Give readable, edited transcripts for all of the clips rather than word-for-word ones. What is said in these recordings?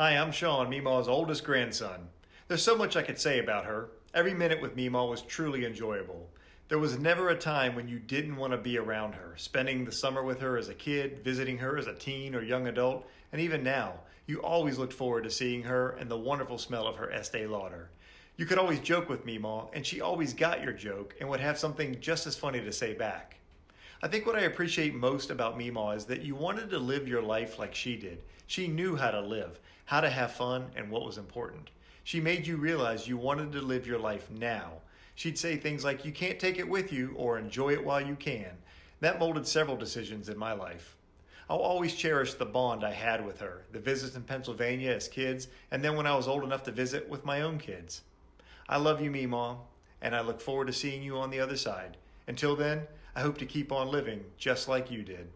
Hi, I'm Sean, Meemaw's oldest grandson. There's so much I could say about her. Every minute with Meemaw was truly enjoyable. There was never a time when you didn't want to be around her, spending the summer with her as a kid, visiting her as a teen or young adult, and even now, you always looked forward to seeing her and the wonderful smell of her Estee Lauder. You could always joke with Meemaw, and she always got your joke and would have something just as funny to say back. I think what I appreciate most about Meemaw is that you wanted to live your life like she did. She knew how to live, how to have fun, and what was important. She made you realize you wanted to live your life now. She'd say things like, "You can't take it with you," or "Enjoy it while you can." That molded several decisions in my life. I'll always cherish the bond I had with her, the visits in Pennsylvania as kids, and then when I was old enough to visit with my own kids. I love you, Meemaw, and I look forward to seeing you on the other side. Until then, I hope to keep on living just like you did.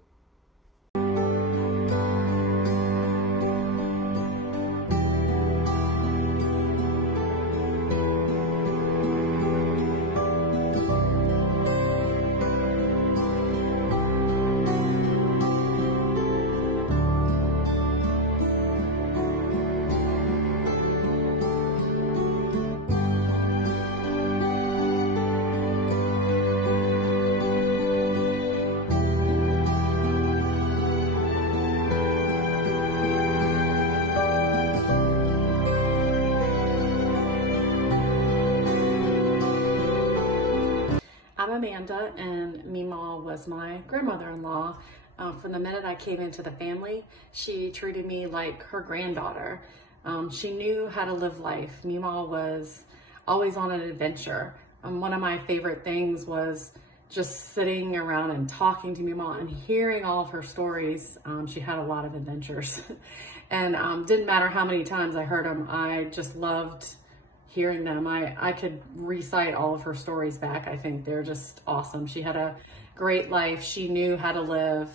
I'm Amanda, and Meemaw was my grandmother-in-law. From the minute I came into the family, she treated me like her granddaughter. She knew how to live life. Meemaw was always on an adventure. One of my favorite things was just sitting around and talking to Meemaw and hearing all of her stories. She had a lot of adventures. And didn't matter how many times I heard them, I just loved hearing them. I could recite all of her stories back. I think they're just awesome. She had a great life. She knew how to live,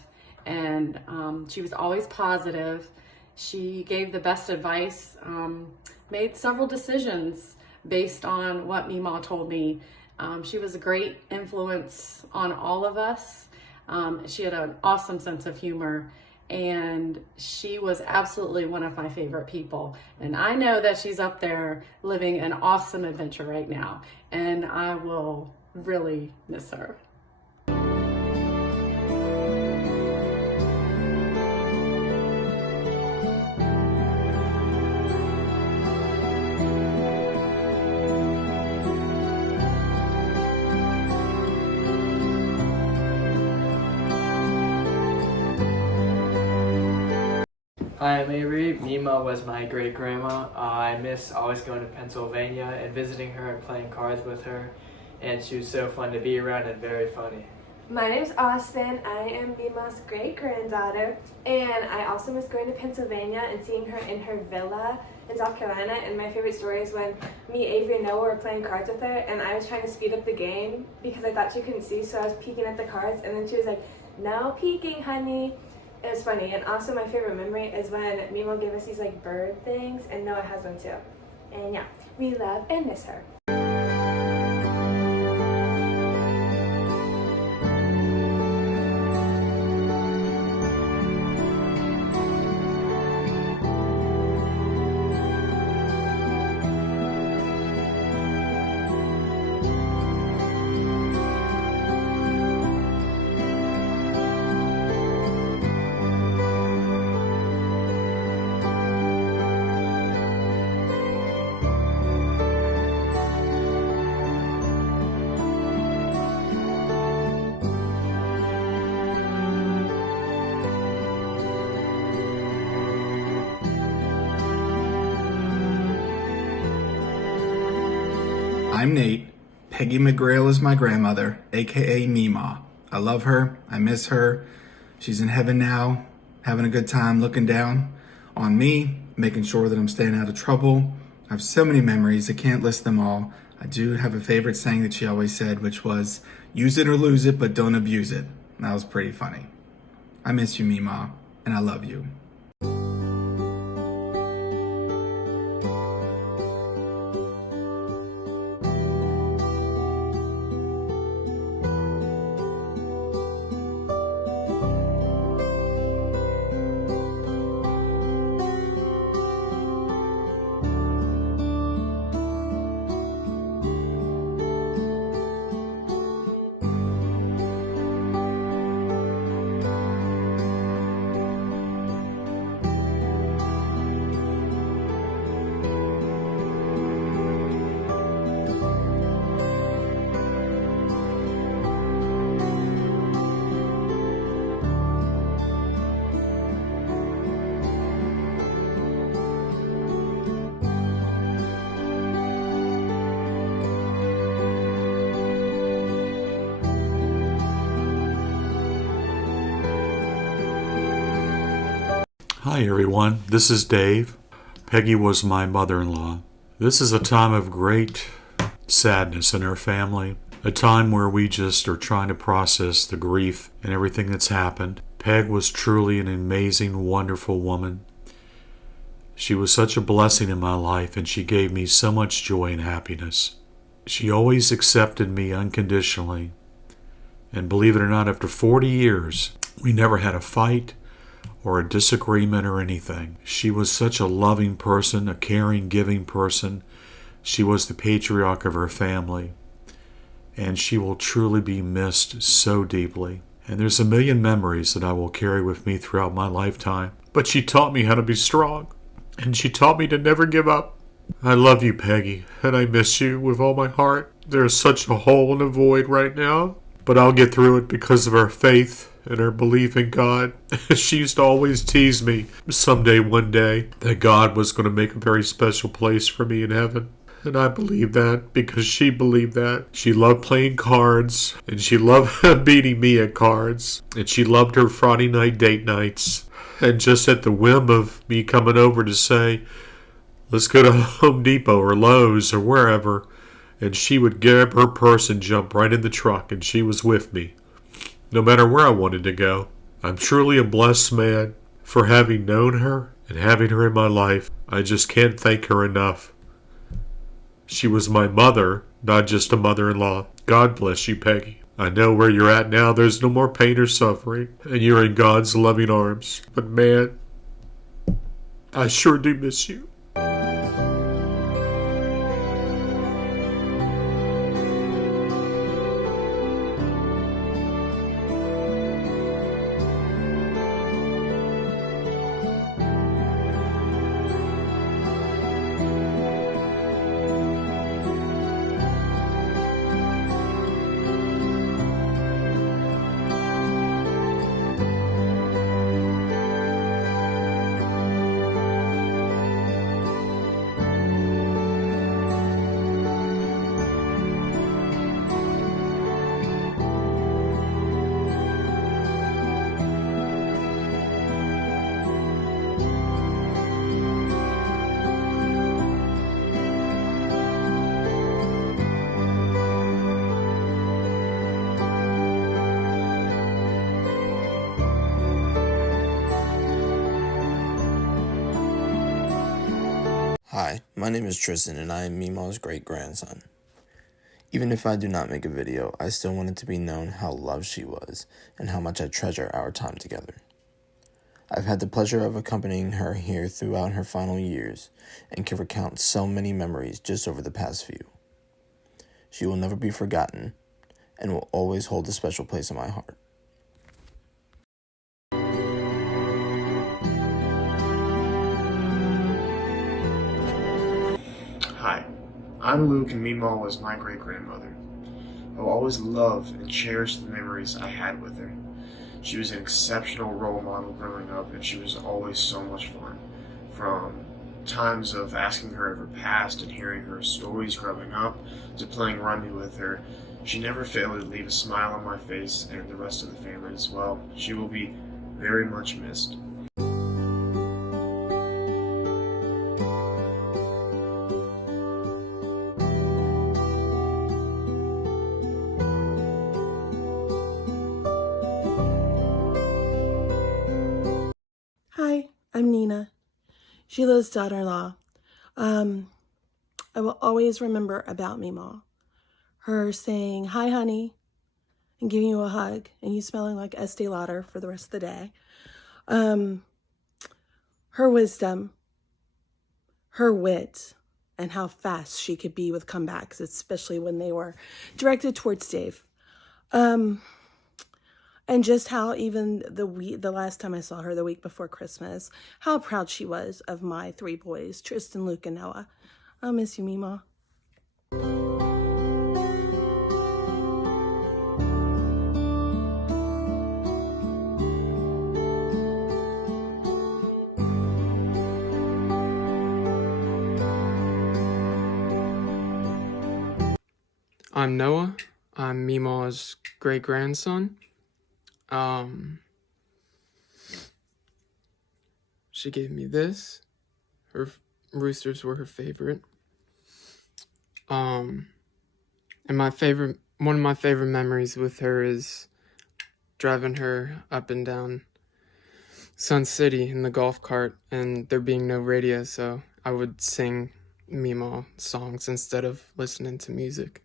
and she was always positive. She gave the best advice, made several decisions based on what Meemaw told me. She was a great influence on all of us. She had an awesome sense of humor, and she was absolutely one of my favorite people. And I know that she's up there living an awesome adventure right now, and I will really miss her. Hi, I'm Avery. Mima was my great grandma. I miss always going to Pennsylvania and visiting her and playing cards with her. And she was so fun to be around and very funny. My name's Austin. I am Mima's great-granddaughter, and I also miss going to Pennsylvania and seeing her in her villa in South Carolina. And my favorite story is when me, Avery, and Noah were playing cards with her, and I was trying to speed up the game because I thought she couldn't see, so I was peeking at the cards, and then she was like, "No peeking, honey." It was funny. And also my favorite memory is when Mima gave us these like bird things, and Noah has one too. And yeah, we love and miss her. I'm Nate. Peggy McGrail is my grandmother, aka Meemaw. I love her. I miss her. She's in heaven now, having a good time looking down on me, making sure that I'm staying out of trouble. I have so many memories, I can't list them all. I do have a favorite saying that she always said, which was, "Use it or lose it, but don't abuse it." And that was pretty funny. I miss you, Meemaw, and I love you. Hi everyone, this is Dave. Peggy was my mother-in-law. This is a time of great sadness in our family, a time where we just are trying to process the grief and everything that's happened. Peg was truly an amazing, wonderful woman. She was such a blessing in my life, and she gave me so much joy and happiness. She always accepted me unconditionally. And believe it or not, after 40 years, we never had a fight or a disagreement or anything. She was such a loving person, a caring, giving person. She was the patriarch of her family. And she will truly be missed so deeply. And there's a million memories that I will carry with me throughout my lifetime. But she taught me how to be strong. And she taught me to never give up. I love you, Peggy, and I miss you with all my heart. There's such a hole and a void right now, but I'll get through it because of our faith and our belief in God. She used to always tease me someday, one day, that God was going to make a very special place for me in heaven. And I believe that because she believed that. She loved playing cards, and she loved beating me at cards, and she loved her Friday night date nights. And just at the whim of me coming over to say, let's go to Home Depot or Lowe's or wherever, and she would grab her purse and jump right in the truck, and she was with me, no matter where I wanted to go. I'm truly a blessed man for having known her and having her in my life. I just can't thank her enough. She was my mother, not just a mother-in-law. God bless you, Peggy. I know where you're at now. There's no more pain or suffering, and you're in God's loving arms. But man, I sure do miss you. Hi, my name is Tristan and I am Mima's great-grandson. Even if I do not make a video, I still want it to be known how loved she was and how much I treasure our time together. I've had the pleasure of accompanying her here throughout her final years and can recount so many memories just over the past few. She will never be forgotten and will always hold a special place in my heart. Hi, I'm Luke, and Mima was my great-grandmother. I will always love and cherish the memories I had with her. She was an exceptional role model growing up, and she was always so much fun. From times of asking her of her past and hearing her stories growing up, to playing rugby with her, she never failed to leave a smile on my face and the rest of the family as well. She will be very much missed. Hi, I'm Nina, Sheila's daughter-in-law. I will always remember about Mima. Her saying, hi, honey, and giving you a hug, and you smelling like Estee Lauder for the rest of the day. Her wisdom, her wit, and how fast she could be with comebacks, especially when they were directed towards Dave. And just how even the last time I saw her, the week before Christmas, how proud she was of my three boys, Tristan, Luke, and Noah. I'll miss you, Mima. I'm Noah. I'm Mima's great-grandson. she gave me this. Her roosters were her favorite. And one of my favorite memories with her is driving her up and down Sun City in the golf cart, and there being no radio, so I would sing Meemaw songs instead of listening to music.